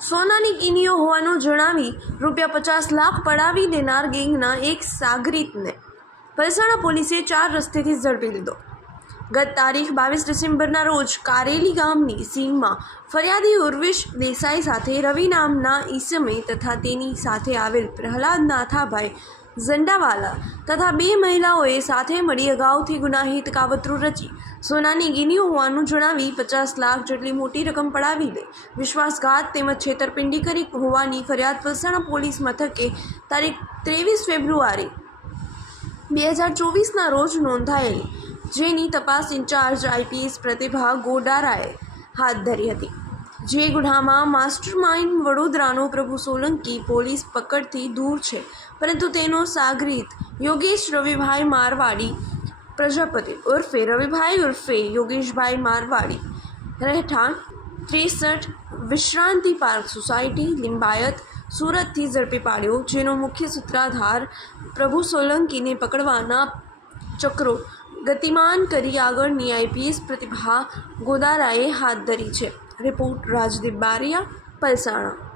સોનાની કિનીઓ હોવાનું જણાવી રૂપિયા પચાસ લાખ પડાવી દેનાર ગેંગના એક સાગરીતને. પલસાણા પોલીસે ચાર રસ્તેથી ઝડપી લીધો. ગત તારીખ બાવીસ ડિસેમ્બરના રોજ કારેલી ગામની સીમમાં ફરિયાદી ઉર્વિશ દેસાઈ સાથે રવિ નામના ઈસમે તથા તેની સાથે આવેલ પ્રહલાદ નાથાભાઈ ઝંડાવાલા તથા બે મહિલાઓએ સાથે મળી અગાઉથી ગુનાહિત કાવતરું રચી સોનાની ગીની હોવાનું જણાવી પચાસ લાખ જેટલી મોટી રકમ પડાવી દે વિશ્વાસઘાત તેમજ છેતરપિંડી કરી હોવાની ફરિયાદ વલસાણા પોલીસ મથકે તારીખ ત્રેવીસ ફેબ્રુઆરી બે હજાર ચોવીસના રોજ નોંધાયેલી, જેની તપાસ ઇન્ચાર્જ આઈપીએસ પ્રતિભા ગોડારાએ હાથ ધરી હતી. જે ગુનામાં માસ્ટર માઇન્ડ વડોદરાનો પ્રભુ સોલંકી પોલીસ પકડથી દૂર છે. પરંતુ તેનો સાગરીત યોગેશ રવિભાઈ મારવાડી પ્રજાપતિ ઉર્ફે રવિભાઈ ઉર્ફે યોગેશભાઈ મારવાડી રહેઠાણ ત્રેસઠ વિશ્રાંતિ પાર્ક સોસાયટી લિંબાયત સુરતથી ઝડપી પાડ્યો, જેનો મુખ્ય સૂત્રાધાર પ્રભુ સોલંકીને પકડવાના ચક્રો ગતિમાન કરી આગળની આઈપીએસ પ્રતિભા ગોદારાએ હાથ ધરી છે. રિપોર્ટ રાજદીપ બારિયા પલસાણા.